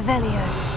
Revelio.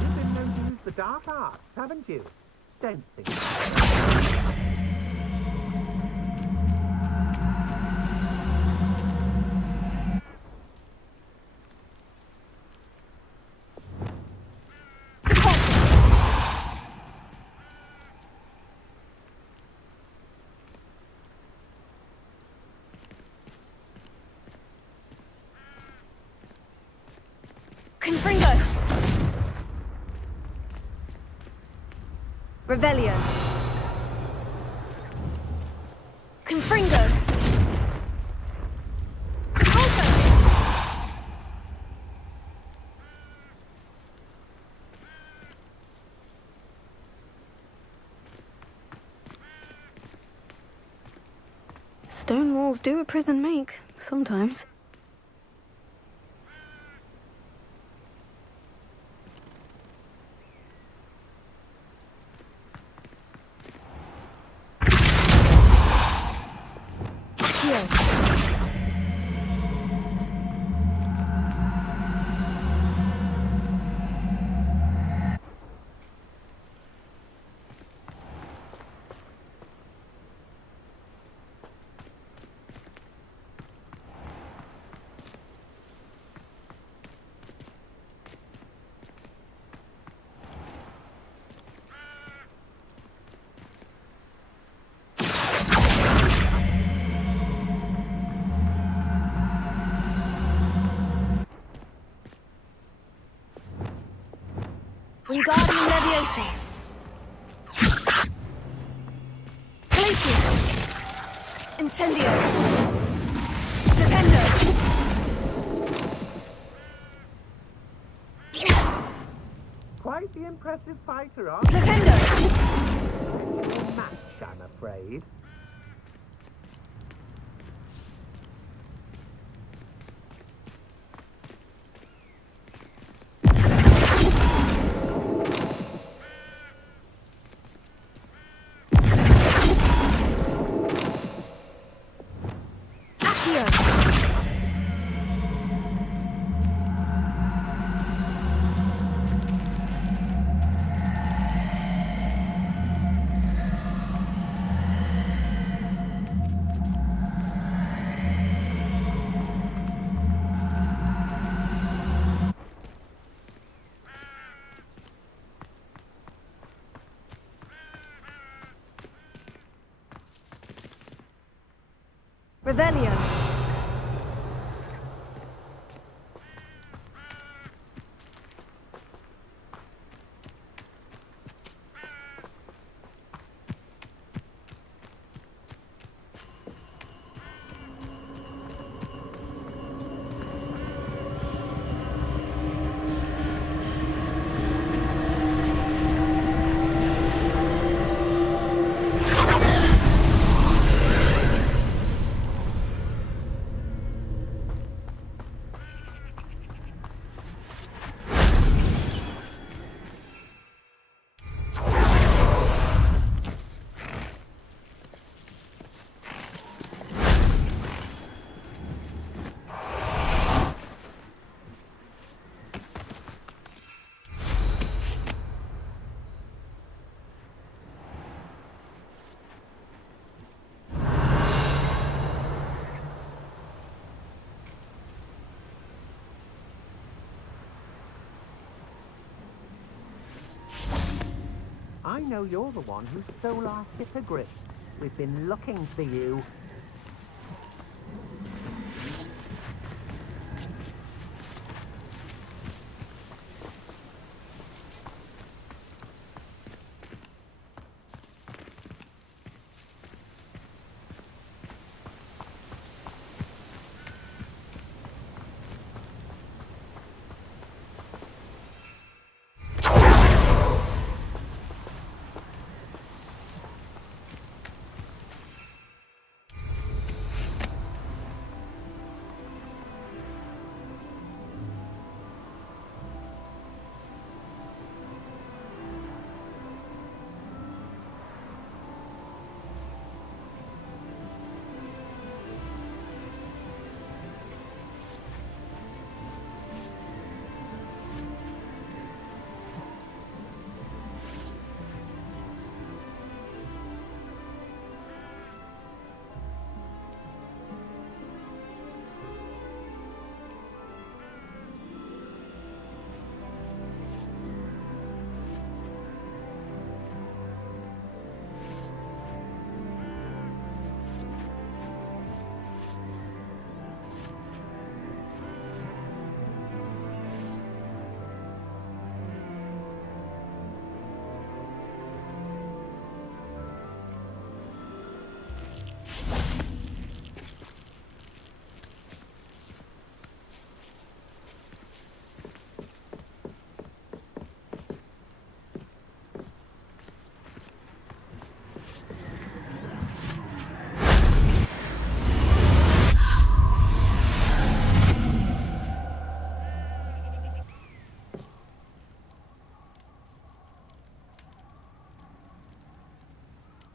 You've been known to use the dark arts, haven't you? Don't think. Confringo. Revelio. Confringo. Stone walls do a prison make, sometimes. Wingardium Leviosa. Glacius. Incendio. Flipendo. Quite the impressive fighter, are Flipendo. you? Match, I'm afraid. Revelio. I know you're the one who stole our hippogriff. We've been looking for you.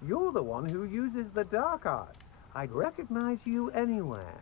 You're the one who uses the dark arts. I'd recognize you anywhere.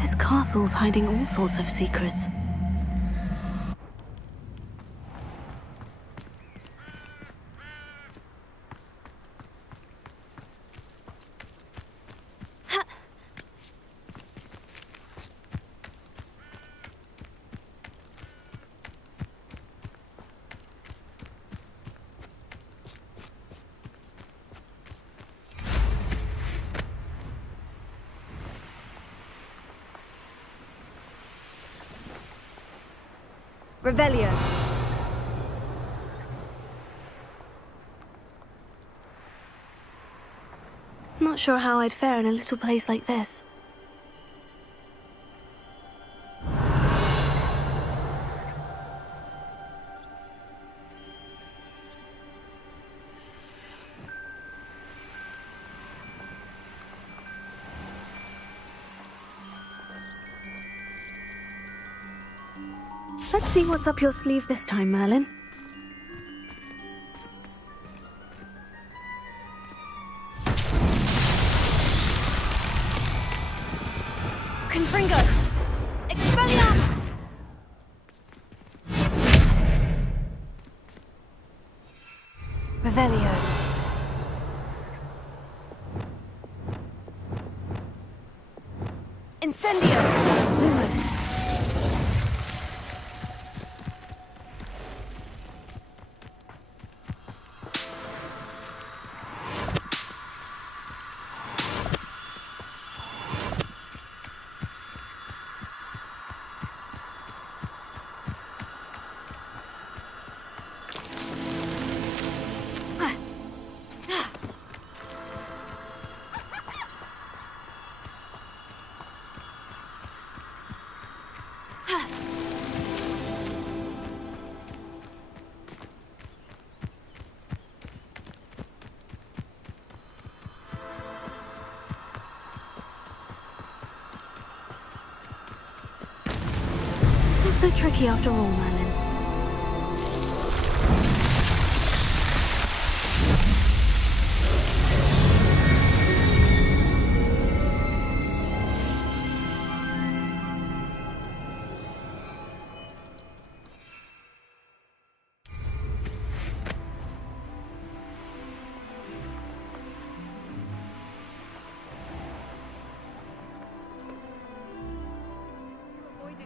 This castle's hiding all sorts of secrets. Revelio. Not sure how I'd fare in a little place like this. Let's see what's up your sleeve this time, Merlin. Confringo! Expelliarmus! Revelio. Incendio! Lumos. So tricky after all, Merlin.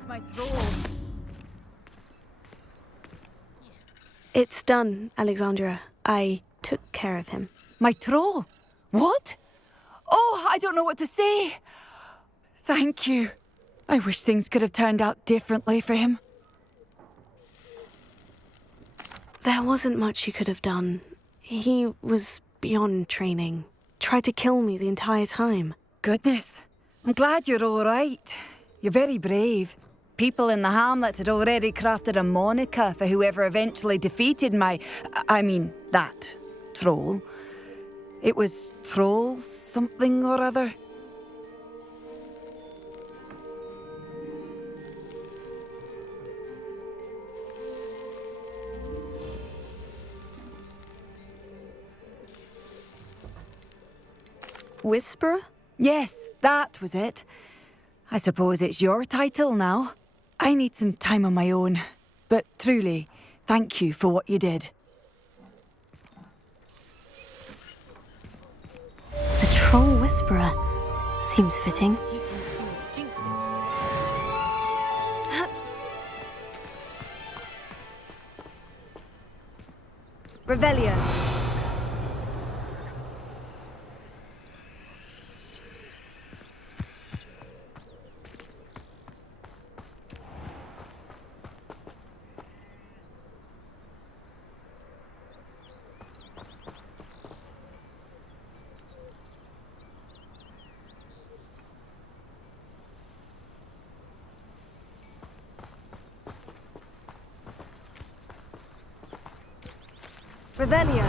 my troll. It's done, Alexandra. I took care of him. My troll? What? Oh, I don't know what to say. Thank you. I wish things could have turned out differently for him. There wasn't much you could have done. He was beyond training. Tried to kill me the entire time. Goodness. I'm glad you're all right. You're very brave. People in the hamlet had already crafted a moniker for whoever eventually defeated that troll. It was Troll something or other. Whisperer? Yes, that was it. I suppose it's your title now. I need some time on my own. But truly, thank you for what you did. The Troll Whisperer. Seems fitting. Revelio. Revelio.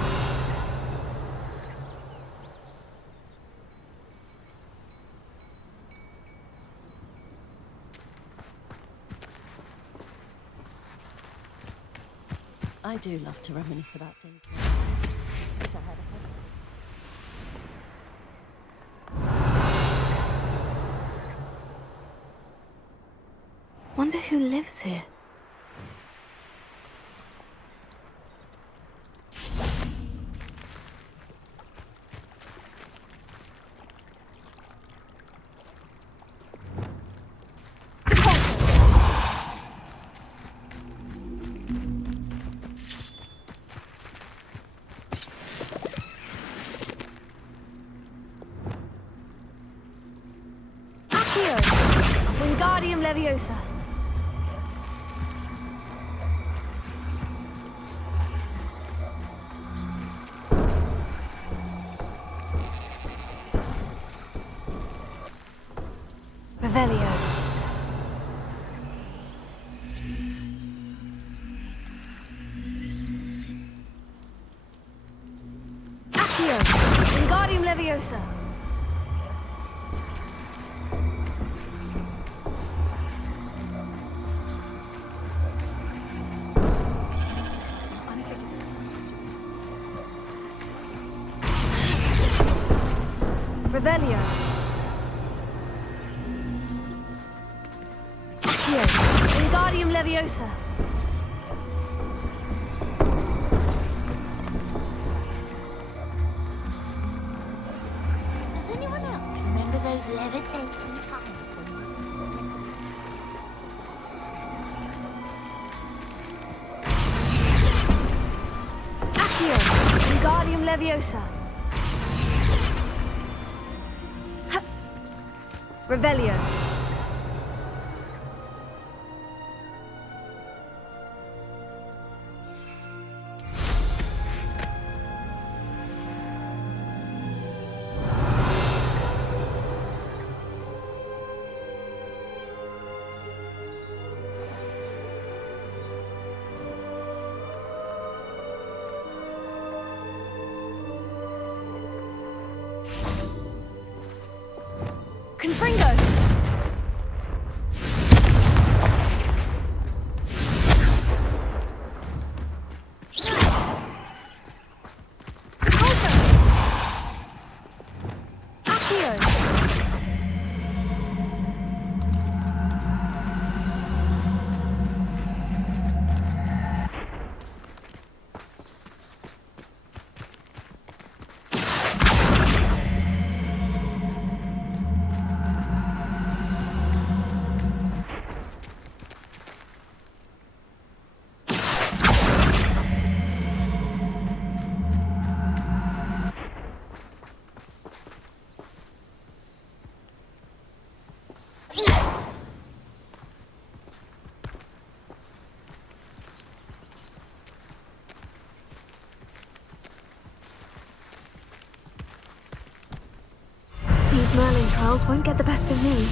I do love to reminisce about days. Wonder who lives here. Wingardium Leviosa. Revelio. Accio. Wingardium Leviosa. Revelio. Accio. Wingardium Leviosa. Does anyone else remember those levitating times? Accio. Wingardium Leviosa. Revelio. Confringo. Merlin trials won't get the best of me.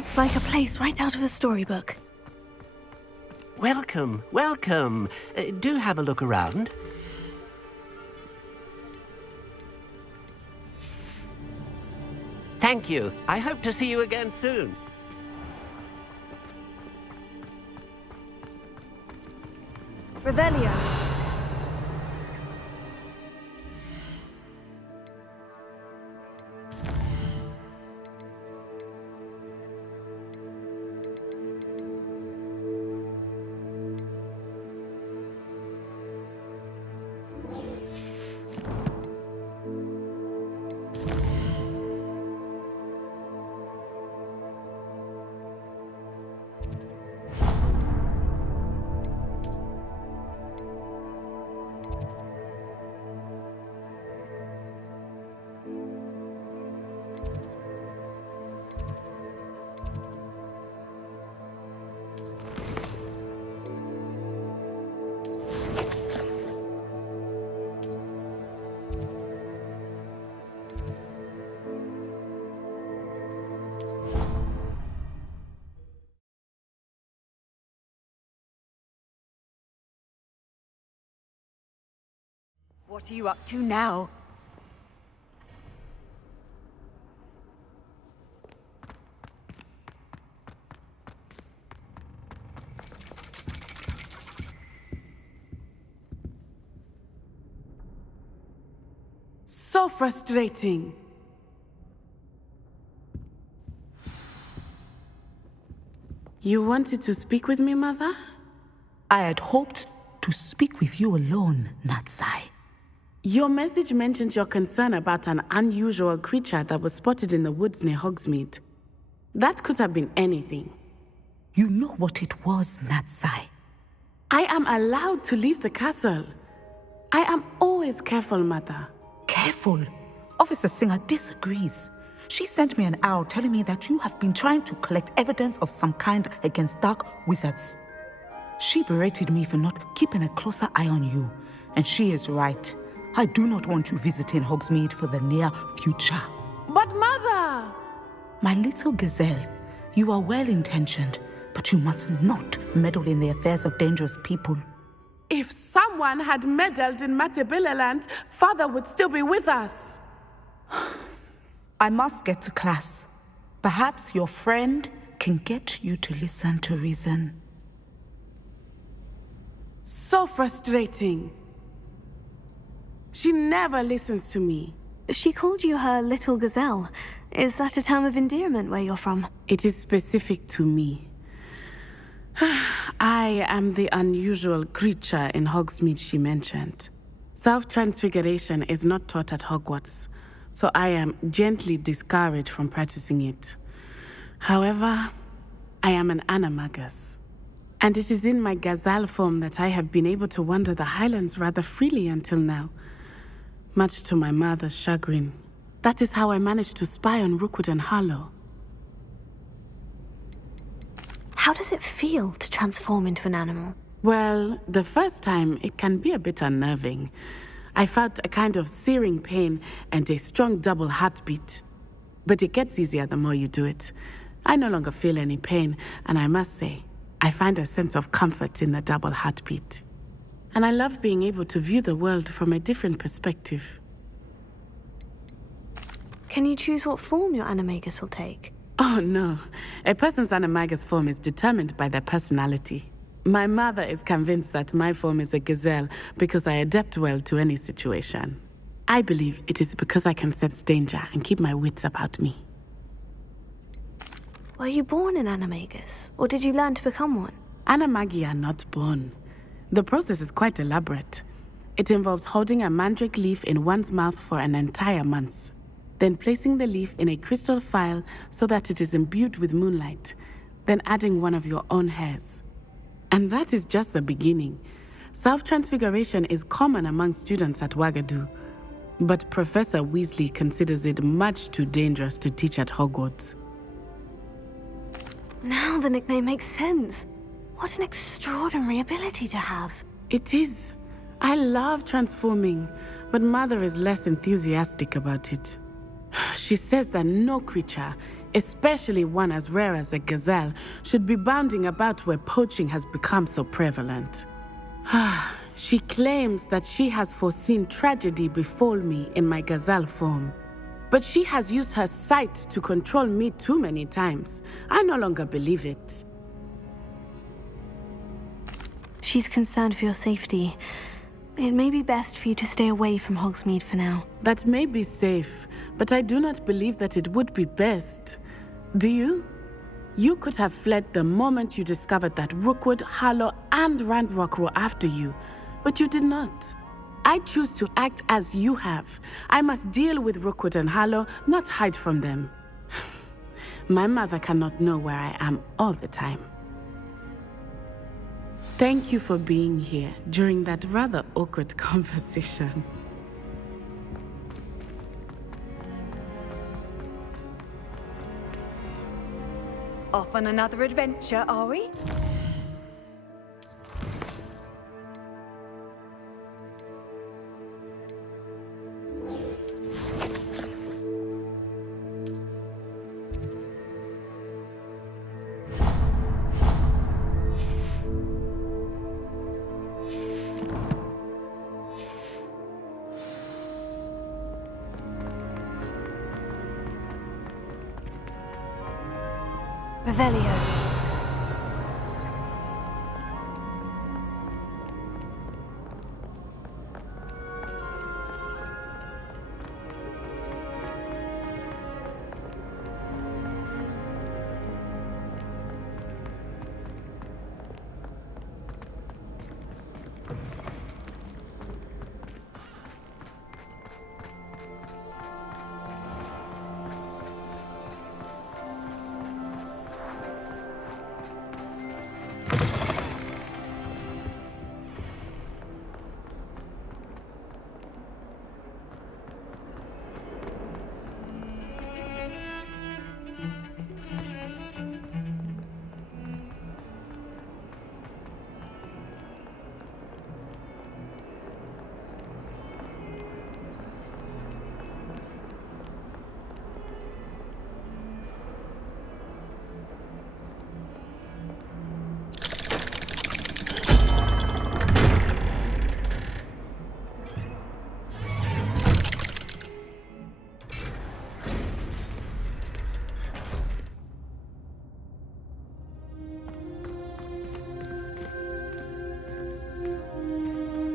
It's like a place right out of a storybook. Welcome, welcome. Do have a look around. Thank you. I hope to see you again soon. Revelio. What are you up to now? So frustrating. You wanted to speak with me, Mother? I had hoped to speak with you alone, Natsai. Your message mentioned your concern about an unusual creature that was spotted in the woods near Hogsmeade. That could have been anything. You know what it was, Natsai. I am allowed to leave the castle. I am always careful, Mother. Careful. Officer Singer disagrees. She sent me an owl telling me that you have been trying to collect evidence of some kind against dark wizards. She berated me for not keeping a closer eye on you, and she is right. I do not want you visiting Hogsmeade for the near future. But Mother! My little gazelle, you are well-intentioned, but you must not meddle in the affairs of dangerous people. If someone had meddled in Matabeleland, Father would still be with us. I must get to class. Perhaps your friend can get you to listen to reason. So frustrating. She never listens to me. She called you her little gazelle. Is that a term of endearment where you're from? It is specific to me. I am the unusual creature in Hogsmeade she mentioned. Self-transfiguration is not taught at Hogwarts, so I am gently discouraged from practicing it. However, I am an animagus, and it is in my gazelle form that I have been able to wander the Highlands rather freely until now, much to my mother's chagrin. That is how I managed to spy on Rookwood and Harlow. How does it feel to transform into an animal? Well, the first time, it can be a bit unnerving. I felt a kind of searing pain and a strong double heartbeat. But it gets easier the more you do it. I no longer feel any pain, and I must say, I find a sense of comfort in the double heartbeat. And I love being able to view the world from a different perspective. Can you choose what form your animagus will take? Oh no, a person's animagus form is determined by their personality. My mother is convinced that my form is a gazelle because I adapt well to any situation. I believe it is because I can sense danger and keep my wits about me. Were you born an animagus, or did you learn to become one? Animagi are not born. The process is quite elaborate. It involves holding a mandrake leaf in one's mouth for an entire month, then placing the leaf in a crystal phial so that it is imbued with moonlight, then adding one of your own hairs. And that is just the beginning. Self-transfiguration is common among students at Wagadu, but Professor Weasley considers it much too dangerous to teach at Hogwarts. Now the nickname makes sense. What an extraordinary ability to have. It is. I love transforming, but Mother is less enthusiastic about it. She says that no creature, especially one as rare as a gazelle, should be bounding about where poaching has become so prevalent. She claims that she has foreseen tragedy befall me in my gazelle form. But she has used her sight to control me too many times. I no longer believe it. She's concerned for your safety. It may be best for you to stay away from Hogsmeade for now. That may be safe, but I do not believe that it would be best. Do you? You could have fled the moment you discovered that Rookwood, Harlow, and Ranrock were after you, but you did not. I choose to act as you have. I must deal with Rookwood and Harlow, not hide from them. My mother cannot know where I am all the time. Thank you for being here during that rather awkward conversation. Off on another adventure, are we? Revelio.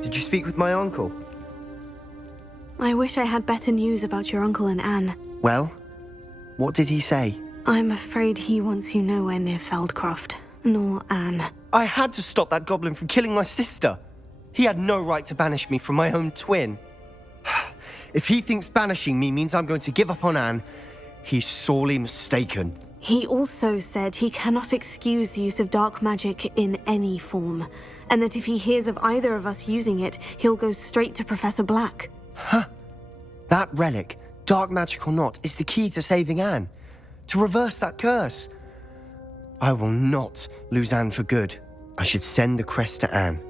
Did you speak with my uncle? I wish I had better news about your uncle and Anne. Well, what did he say? I'm afraid he wants you nowhere near Feldcroft, nor Anne. I had to stop that goblin from killing my sister. He had no right to banish me from my own twin. If he thinks banishing me means I'm going to give up on Anne, he's sorely mistaken. He also said he cannot excuse the use of dark magic in any form, and that if he hears of either of us using it, he'll go straight to Professor Black. Huh? That relic, dark magic or not, is the key to saving Anne. To reverse that curse. I will not lose Anne for good. I should send the crest to Anne.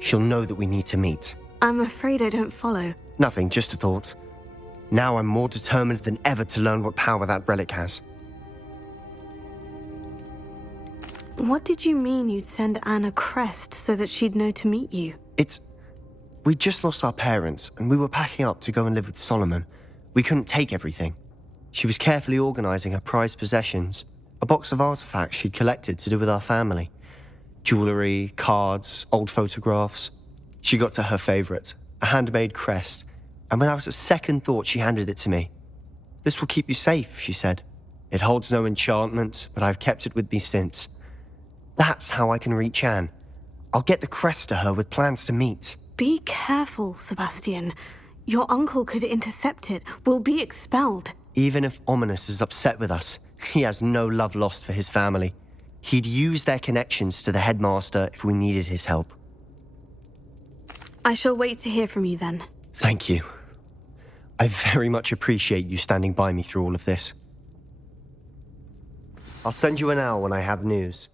She'll know that we need to meet. I'm afraid I don't follow. Nothing, just a thought. Now I'm more determined than ever to learn what power that relic has. What did you mean you'd send Anne a crest so that she'd know to meet you? We just lost our parents, and we were packing up to go and live with Solomon. We couldn't take everything. She was carefully organising her prized possessions, a box of artifacts she'd collected to do with our family. Jewellery, cards, old photographs. She got to her favourite, a handmade crest, and without a second thought, she handed it to me. "This will keep you safe," she said. "It holds no enchantment, but I've kept it with me since. That's how I can reach Anne. I'll get the crest to her with plans to meet." Be careful, Sebastian. Your uncle could intercept it. We'll be expelled. Even if Ominous is upset with us, he has no love lost for his family. He'd use their connections to the headmaster if we needed his help. I shall wait to hear from you then. Thank you. I very much appreciate you standing by me through all of this. I'll send you an owl when I have news.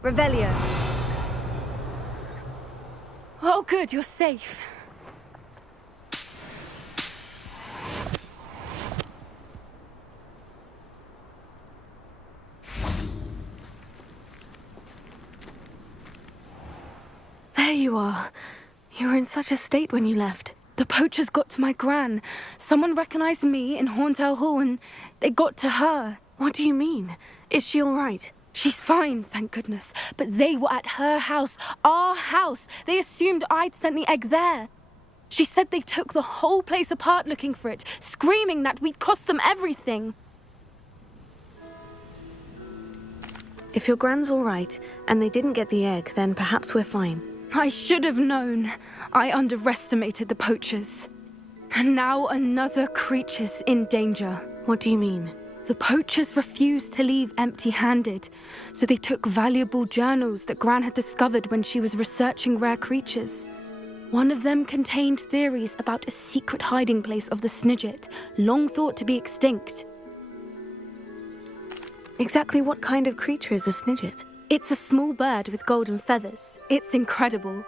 Revelio. Oh, good, you're safe. There you are. You were in such a state when you left. The poachers got to my gran. Someone recognized me in Horndale Hall and they got to her. What do you mean? Is she all right? She's fine, thank goodness. But they were at her house, our house. They assumed I'd sent the egg there. She said they took the whole place apart looking for it, screaming that we'd cost them everything. If your gran's all right, and they didn't get the egg, then perhaps we're fine. I should have known. I underestimated the poachers. And now another creature's in danger. What do you mean? The poachers refused to leave empty-handed, so they took valuable journals that Gran had discovered when she was researching rare creatures. One of them contained theories about a secret hiding place of the Snidget, long thought to be extinct. Exactly what kind of creature is a Snidget? It's a small bird with golden feathers. It's incredible.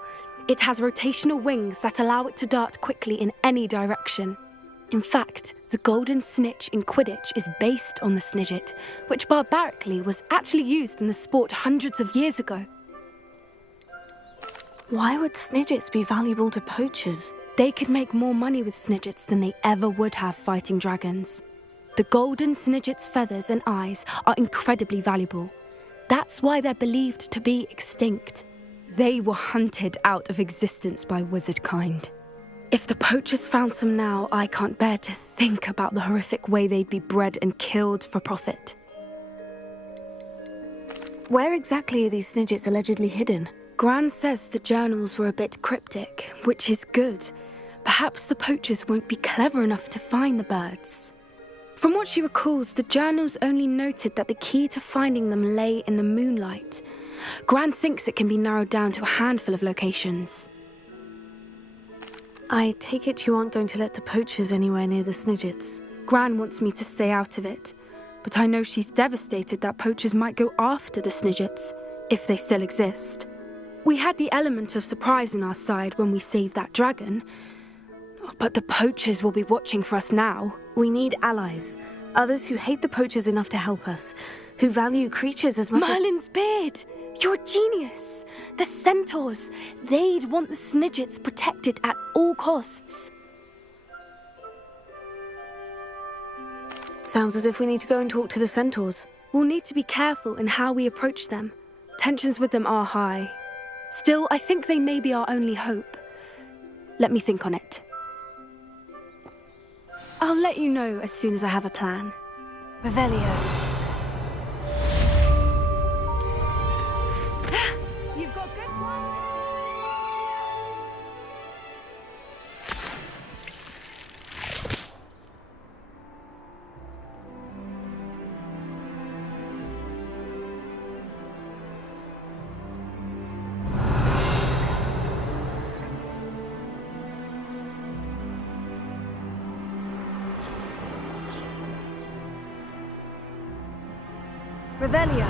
It has rotational wings that allow it to dart quickly in any direction. In fact, the golden snitch in Quidditch is based on the Snidget, which barbarically was actually used in the sport hundreds of years ago. Why would Snidgets be valuable to poachers? They could make more money with Snidgets than they ever would have fighting dragons. The golden Snidget's feathers and eyes are incredibly valuable. That's why they're believed to be extinct. They were hunted out of existence by wizard kind. If the poachers found some now, I can't bear to think about the horrific way they'd be bred and killed for profit. Where exactly are these Snidgets allegedly hidden? Gran says the journals were a bit cryptic, which is good. Perhaps the poachers won't be clever enough to find the birds. From what she recalls, the journals only noted that the key to finding them lay in the moonlight. Gran thinks it can be narrowed down to a handful of locations. I take it you aren't going to let the poachers anywhere near the Snidgets. Gran wants me to stay out of it, but I know she's devastated that poachers might go after the Snidgets, if they still exist. We had the element of surprise on our side when we saved that dragon, but the poachers will be watching for us now. We need allies, others who hate the poachers enough to help us, who value creatures as much Merlin's beard! You're a genius! The centaurs! They'd want the Snidgets protected at all costs. Sounds as if we need to go and talk to the centaurs. We'll need to be careful in how we approach them. Tensions with them are high. Still, I think they may be our only hope. Let me think on it. I'll let you know as soon as I have a plan. Revelio. You've got good plans. Revelio.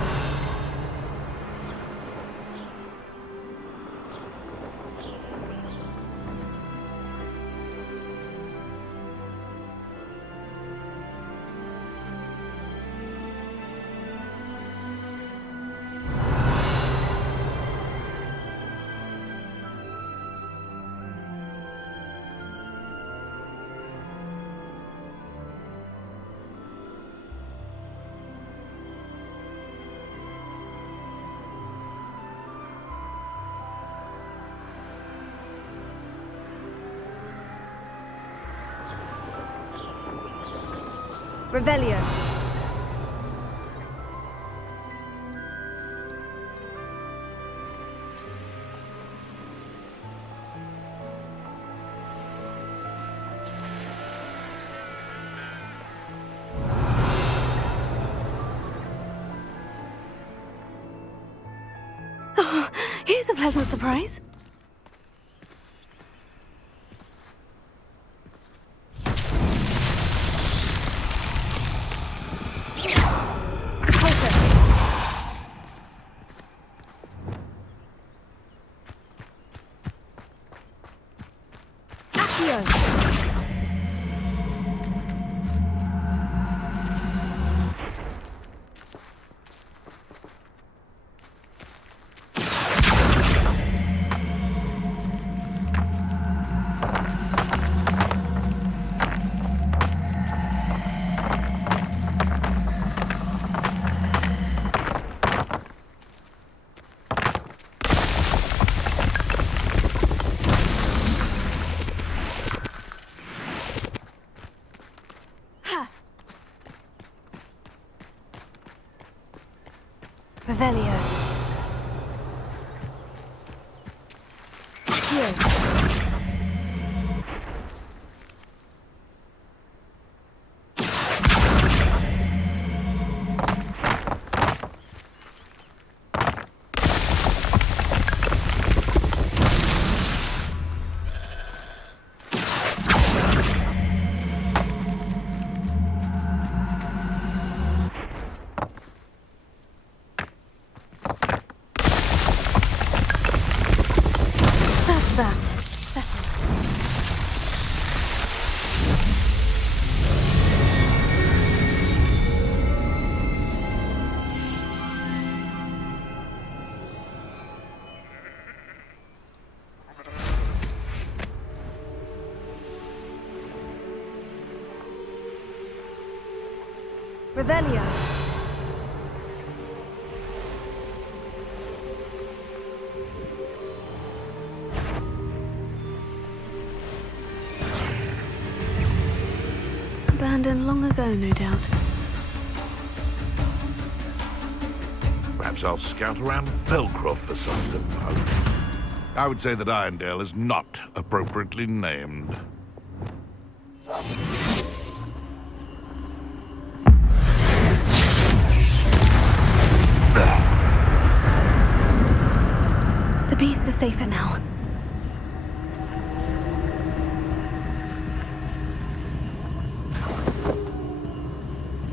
Revelio. Oh, here's a pleasant surprise. Revelio. Accio. That's that. Settled. Revelio. Abandoned long ago, no doubt. Perhaps I'll scout around Felcroft for some good post. I would say that Irondale is not appropriately named. The beasts are safer now.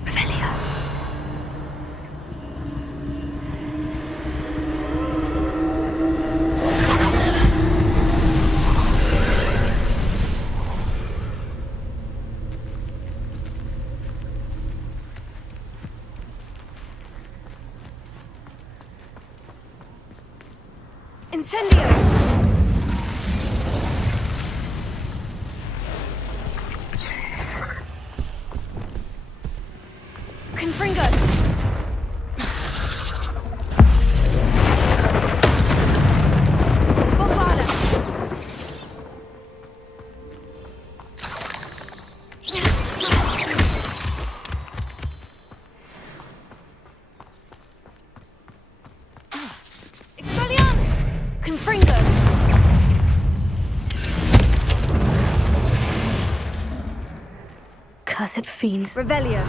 Revelio. Incendio. Confringo. Bombarda. Expelliarmus. Confringo. Cursed fiends. Revelio.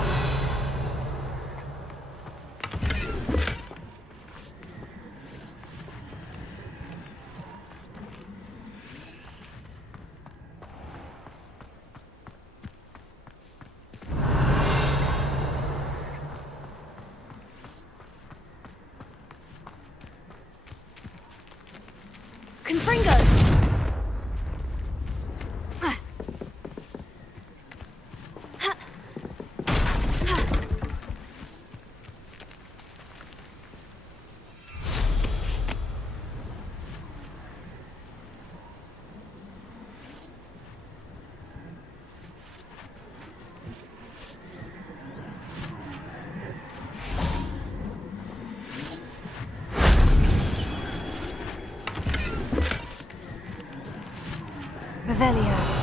Revelio.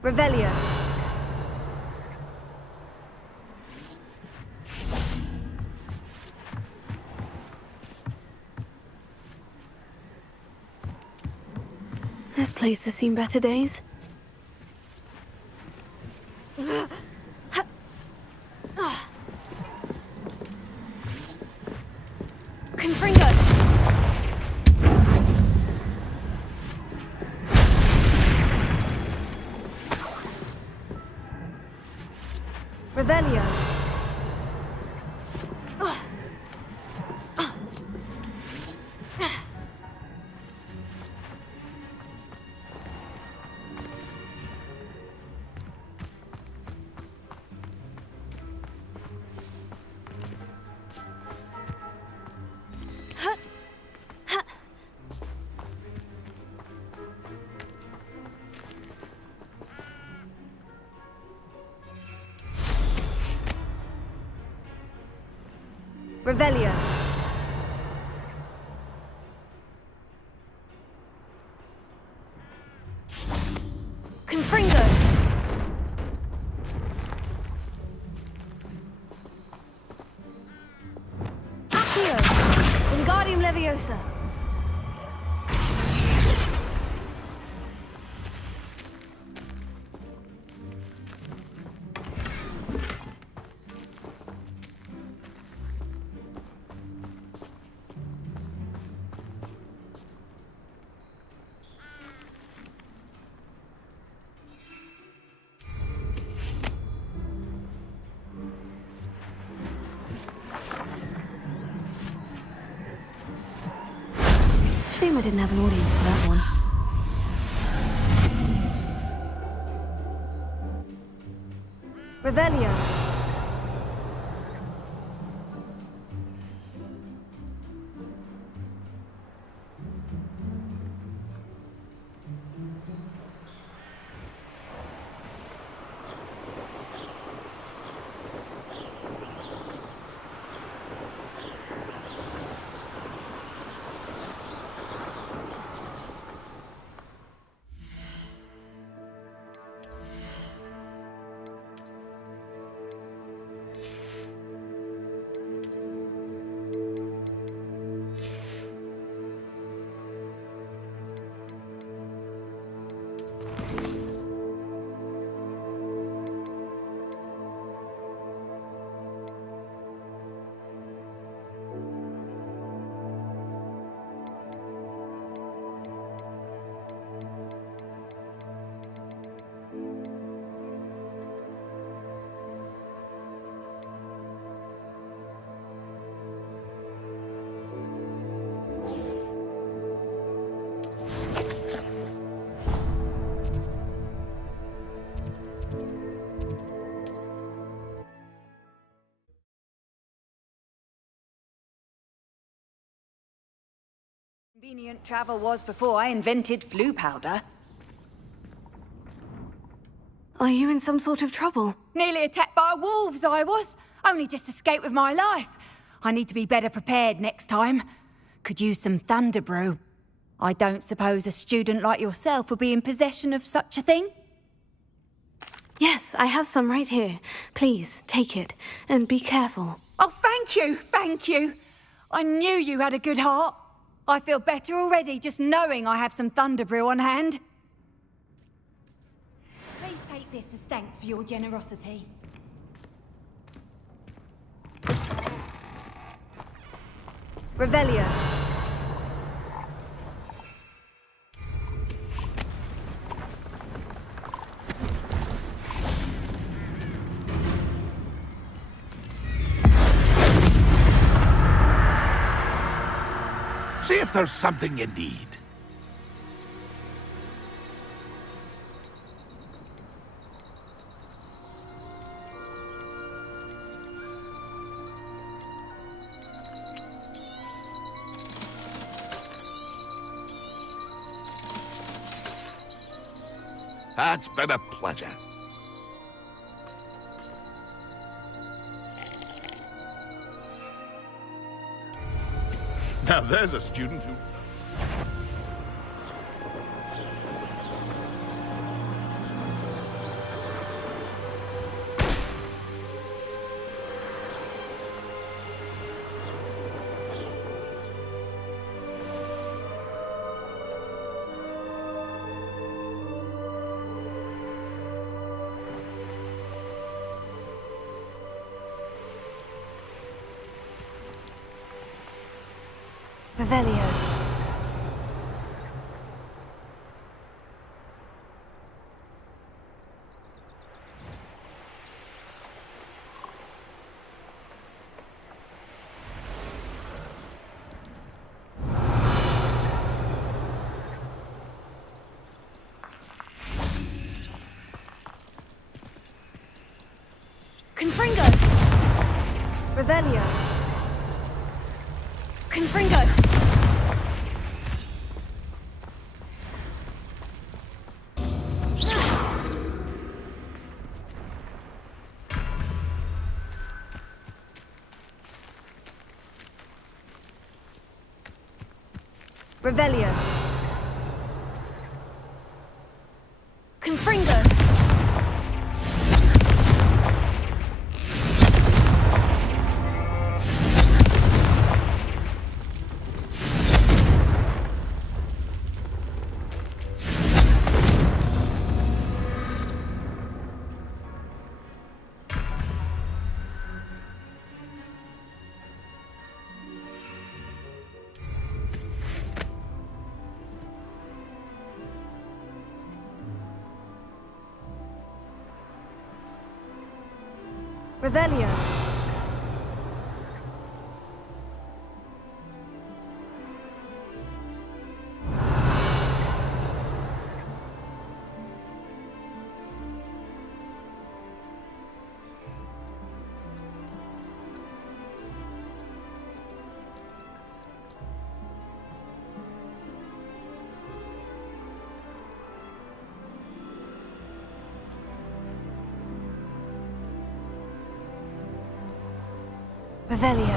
Revelio. This place has seen better days. Confringo! Revelio. Revelio. Confringo! Accio! Wingardium Leviosa! Shame I didn't have an audience for that one. Revelio. Convenient travel was before I invented flu powder. Are you in some sort of trouble? Nearly attacked by wolves, I was. Only just escaped with my life. I need to be better prepared next time. Could use some thunder brew. I don't suppose a student like yourself would be in possession of such a thing? Yes, I have some right here. Please, take it. And be careful. Oh, thank you, thank you. I knew you had a good heart. I feel better already just knowing I have some thunder brew on hand. Please take this as thanks for your generosity. Revelio. See if there's something you need. It's been a pleasure. Now there's a student who... Revelio. Confringo! Revelio. Confringo! Revelio. Confringo. Revelio. Revelio.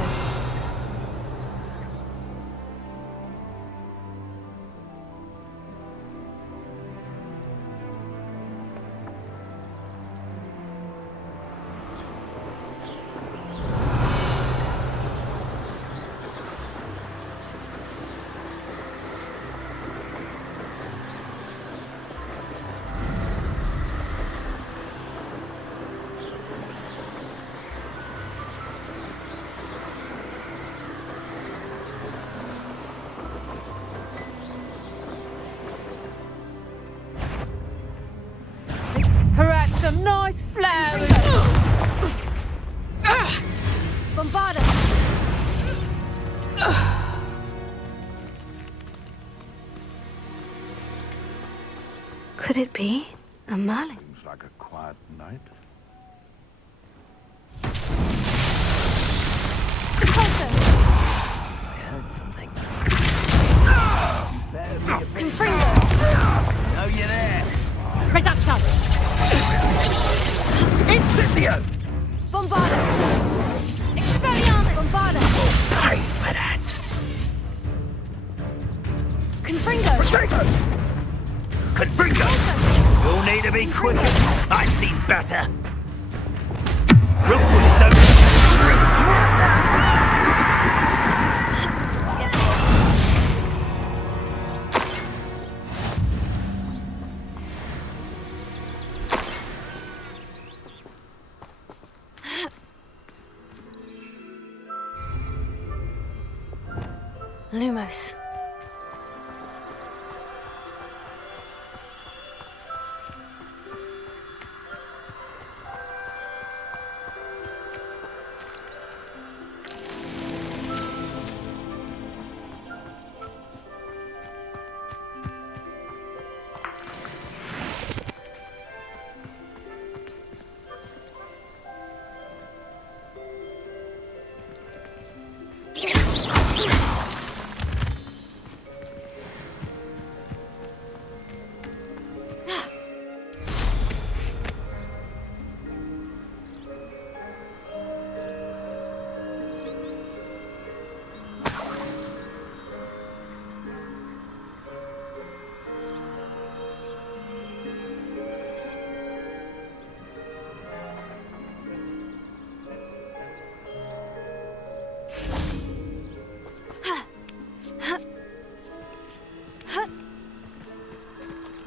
Perhaps some nice flowers. Bombarda. Could it be a Merlin? Seems like a quiet night. I heard something. Confringo. Oh, you're there. Reducto. Incendio! Bombarda. Expelliarmus. Bombarda. Pay for that. Confringo. Confringo! You'll need to be quicker. I've seen better. Rookwood don't... Lumos.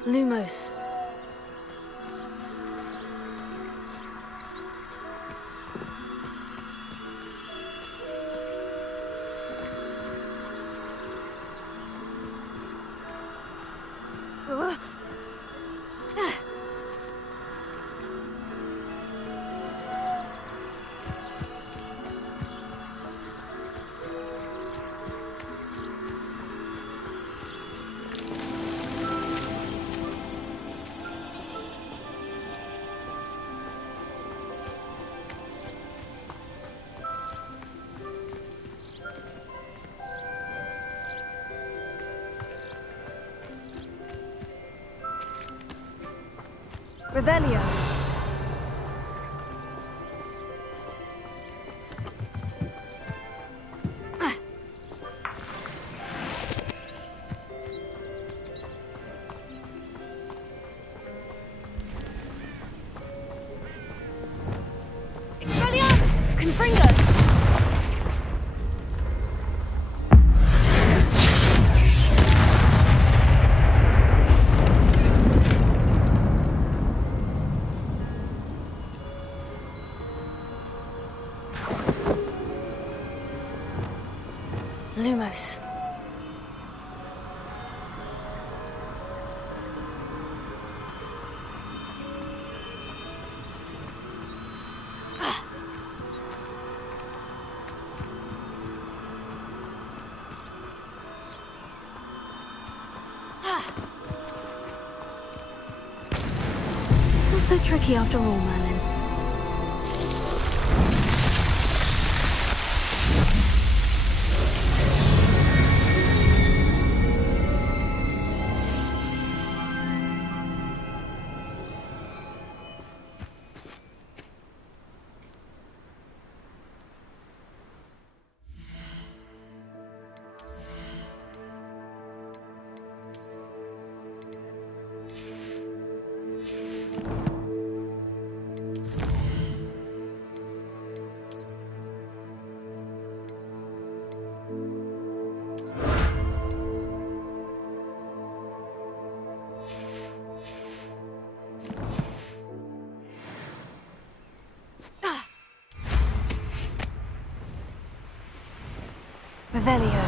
Lumos. Revelio. Expelliarmus! Confringo! Lumos. Not so tricky after all, Merlin. Revelio.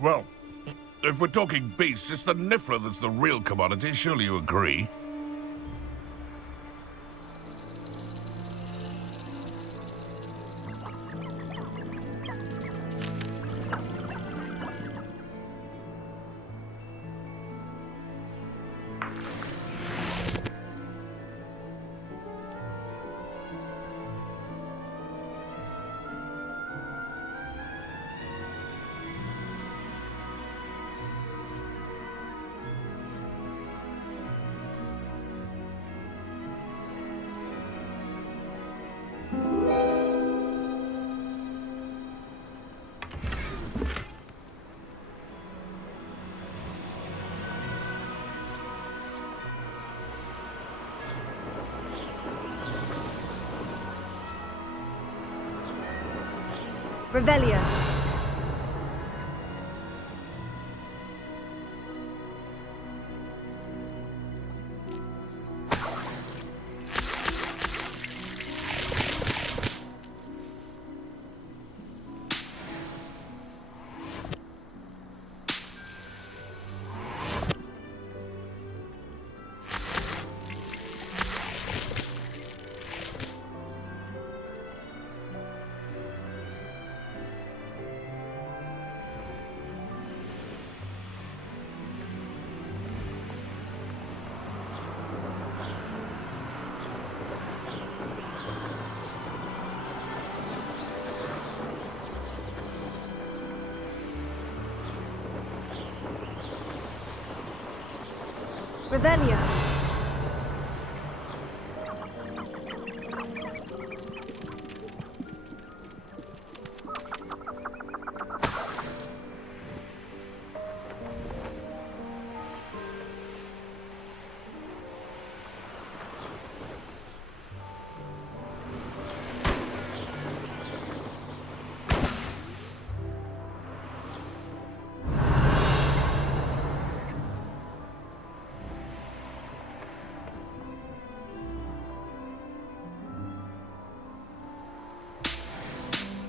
Well, if we're talking beasts, it's the Nifra that's the real commodity. Surely you agree? Revelio. Revelio.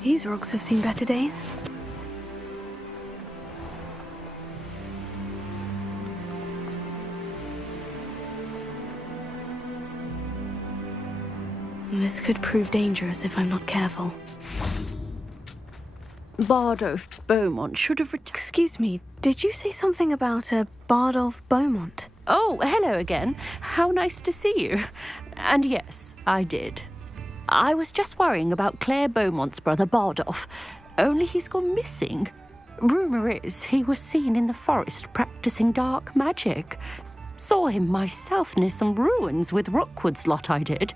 These rocks have seen better days. This could prove dangerous if I'm not careful. Bardolph Beaumont should have Excuse me, did you say something about a Bardolph Beaumont? Oh, hello again. How nice to see you. And yes, I did. I was just worrying about Claire Beaumont's brother Bardolph, only he's gone missing. Rumour is he was seen in the forest practicing dark magic. Saw him myself near some ruins with Rookwood's lot I did.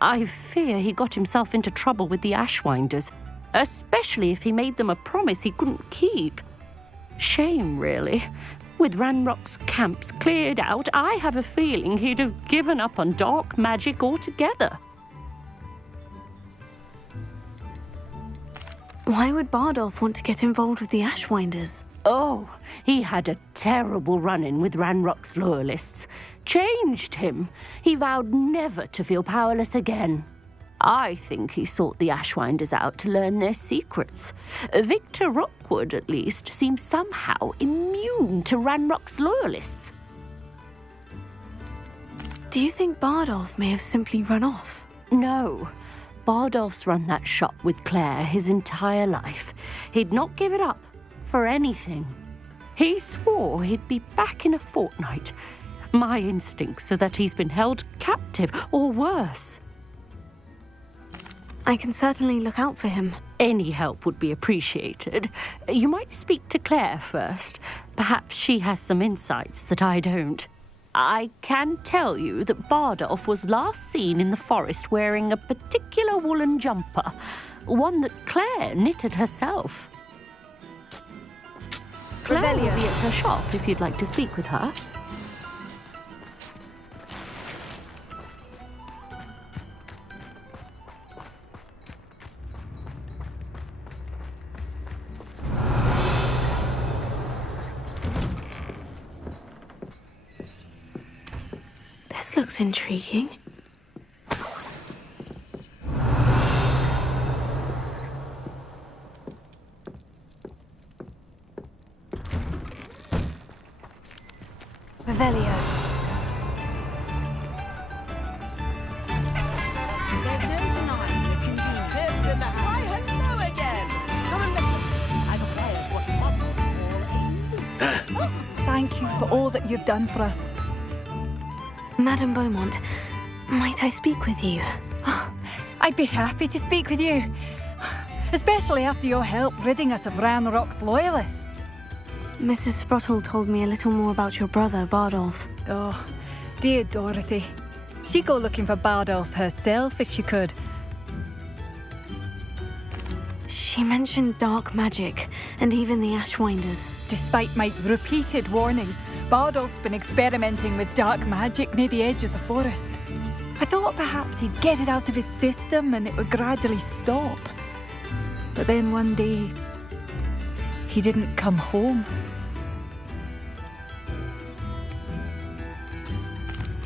I fear he got himself into trouble with the Ashwinders, especially if he made them a promise he couldn't keep. Shame, really. With Ranrock's camps cleared out, I have a feeling he'd have given up on dark magic altogether. Why would Bardolph want to get involved with the Ashwinders? Oh, he had a terrible run-in with Ranrock's loyalists. Changed him. He vowed never to feel powerless again. I think he sought the Ashwinders out to learn their secrets. Victor Rookwood, at least, seems somehow immune to Ranrock's loyalists. Do you think Bardolph may have simply run off? No. Bardolph's run that shop with Claire his entire life. He'd not give it up for anything. He swore he'd be back in a fortnight. My instincts are that he's been held captive, or worse. I can certainly look out for him. Any help would be appreciated. You might speak to Claire first. Perhaps she has some insights that I don't. I can tell you that Bardolph was last seen in the forest wearing a particular woolen jumper, one that Claire knitted herself. Claire will be at her shop if you'd like to speak with her. This looks intriguing. Revelio. There's no denying the convenience. Tips in the house. Why, hello again. Come and listen. I've read what models all Thank you for all that you've done for us. Madame Beaumont, might I speak with you? I'd be happy to speak with you, especially after your help ridding us of Ranrock's loyalists. Mrs. Sprottle told me a little more about your brother, Bardolph. Oh, dear Dorothy. She'd go looking for Bardolph herself if she could. She mentioned dark magic, and even the Ashwinders. Despite my repeated warnings, Bardolph's been experimenting with dark magic near the edge of the forest. I thought perhaps he'd get it out of his system and it would gradually stop. But then one day, he didn't come home.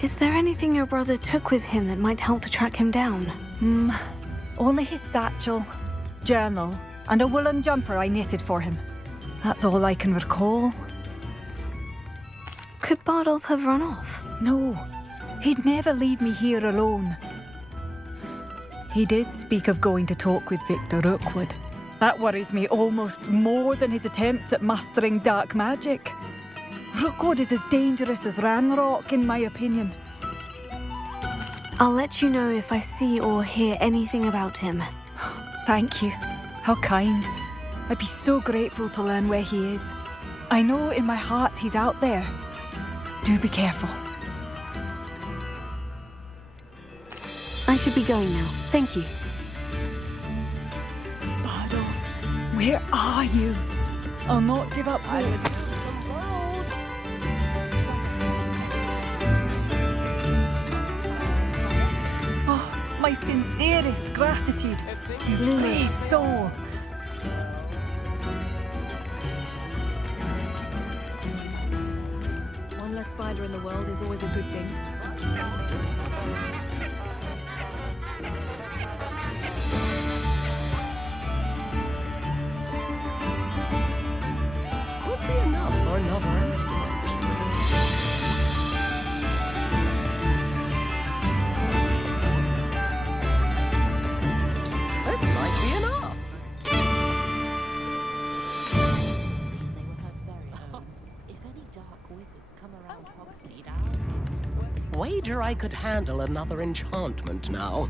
Is there anything your brother took with him that might help to track him down? Only his satchel, journal, and a woolen jumper I knitted for him. That's all I can recall. Could Bardolph have run off? No, he'd never leave me here alone. He did speak of going to talk with Victor Rookwood. That worries me almost more than his attempts at mastering dark magic. Rookwood is as dangerous as Ranrock, in my opinion. I'll let you know if I see or hear anything about him. Thank you. How kind. I'd be so grateful to learn where he is. I know in my heart he's out there. Do be careful. I should be going now. Thank you. Bardolph, where are you? I'll not give up hope. Oh, my sincerest gratitude. You brave soul. One less spider in the world is always a good thing. another instrument. This might be enough. Wager I could handle another enchantment now.